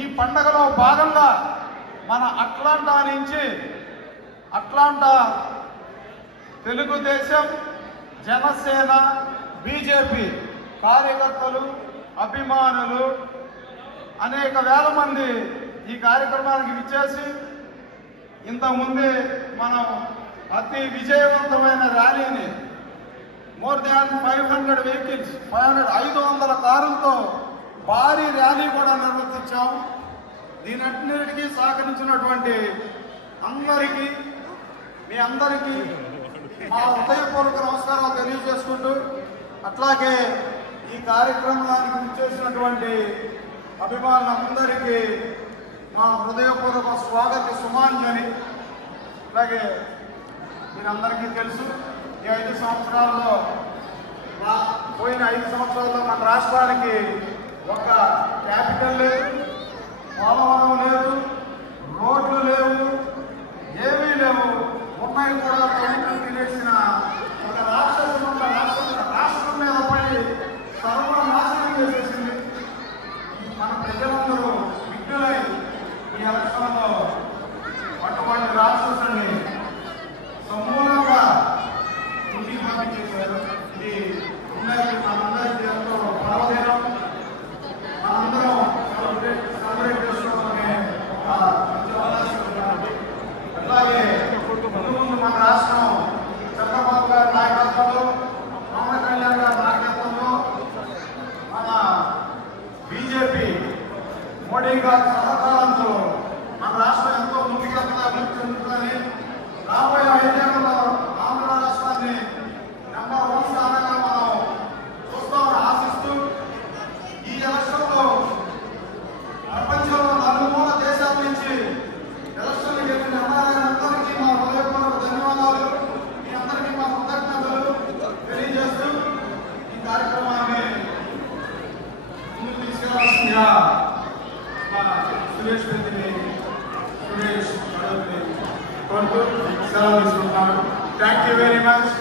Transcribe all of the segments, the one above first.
ఈ పండగలో భాగంగా మన అట్లాంటా నుంచి అట్లాంటా తెలుగుదేశం, జనసేన, బీజేపీ కార్యకర్తలు, అభిమానులు అనేక వేల మంది ఈ కార్యక్రమానికి విచ్చేసి ఇంతకుముందే మనం అతి విజయవంతమైన ర్యాలీని మోర్ దాన్ 500 వెహికల్స్ 500 కారులతో భారీ ర్యాలీ కూడా నిర్వర్తించాం. దీనన్నిటికీ సహకరించినటువంటి అందరికీ, మీ అందరికీ మా హృదయపూర్వక నమస్కారాలు తెలియజేసుకుంటూ, అట్లాగే ఈ కార్యక్రమానికి విచ్చేసినటువంటి అభిమానులందరికీ మా హృదయపూర్వక స్వాగత సుమాంజలి. అలాగే మీరందరికీ తెలుసు, ఈ 5 సంవత్సరాల్లో పోయిన 5 సంవత్సరాల్లో మన రాష్ట్రానికి ఒక క్యాపిటల్ లేదు, పోలవరం లేదు, రోడ్లు లేవు, ఏమీ లేవు. ఉన్నాయి కూడా తినేసిన ఒక రాష్ట్రం మీద పడి సర్వనాశనం చేసేసింది. మన ప్రజలందరూ విఘ్నులై ఈ ఎలక్షన్లో అటువంటి రాక్షసుని సమూలంగా ఇంటికి పంపించేశారు. ఇది మనందరికీ ఎంతో పర్వదినం. మనందరం సెలబ్రేట్ చేసుకోవడమే ఒక మంచి అవకాశం. అట్లాగే ముందు మన రాష్ట్రం చంద్రబాబు గారి నాయకత్వంలో, పవన్ కళ్యాణ్ గారి నాయకత్వంలో, మన బీజేపీ మోడీ గారి సహకారంతో మన రాష్ట్రం ఎంతో ముందుకెళ్తుందా, అభివృద్ధి చెందుతుందని, రాబోయే 5 ఏళ్లలో ఆంధ్ర రాష్ట్రాన్ని నెంబర్ 1 స్థానంగా మనం చూస్తామని ఆశిస్తూ, ఈ ఎలక్షన్లో ప్రపంచంలో నలుమూల దేశాల నుంచి ఎలక్షన్లు గెలిచిన అందరికీ మా హృదయపూర్వక ధన్యవాదాలు, మీ అందరికీ మా కృతజ్ఞతలు తెలియజేస్తూ ఈ కార్యక్రమాన్ని ముందుకు తీసుకెళ్లాల్సిందిగా సురేష్ కోరుతూ సెలవు తీసుకుంటున్నాను. Thank you very much.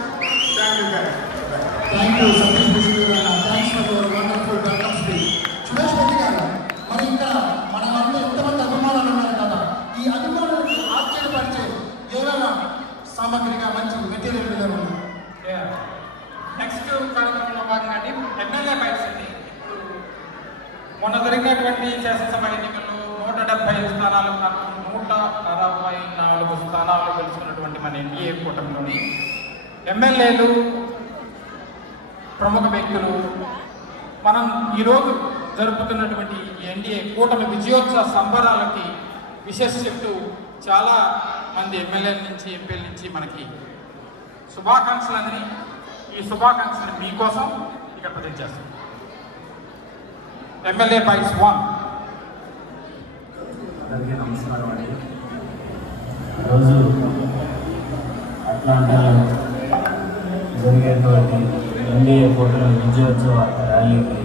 Thank you guys. Thank you Satish Bushi గారు. Thanks for your wonderful welcome speech. Suresh Reddy గారు, మరి ఇక్కడ మన వాళ్ళు ఎంతమంది అభిమానులు ఉన్నారు కదా, ఈ అభిమానులకు ఆశ్చర్యపరిచే ఏదైనా సామగ్రిగా మంచి మెటీరియల్ ఏదైనా ఉంది? నెక్స్ట్ కార్యక్రమంలో భాగంగా ఎమ్మెల్యే బైక్స్ అండి. మొన్న జరిగినటువంటి శాసనసభ ఎన్నికల్లో 175 స్థానాలు కాక 164 స్థానాలు గెలుచుకున్నటువంటి మన ఎన్డీఏ కూటమిలోని ఎమ్మెల్యేలు, ప్రముఖ వ్యక్తులు, మనం ఈరోజు జరుపుతున్నటువంటి ఎన్డీఏ కూటమి విజయోత్సవ సంబరాలకి విశేష చెప్తూ చాలా మంది ఎమ్మెల్యేల నుంచి, ఎంపీల నుంచి మనకి శుభాకాంక్షలు అందిని, ఈ శుభాకాంక్షలు మీకోసం ఇక్కడ ప్రజెంట్ చేస్తాం. MLA bikes 1. అందరికీ నమస్కారం అండి. ఈరోజు అట్లాంటాలో జరిగేటువంటి ఎన్డీఏ కూటమి విజయోత్సవ ర్యాలీకి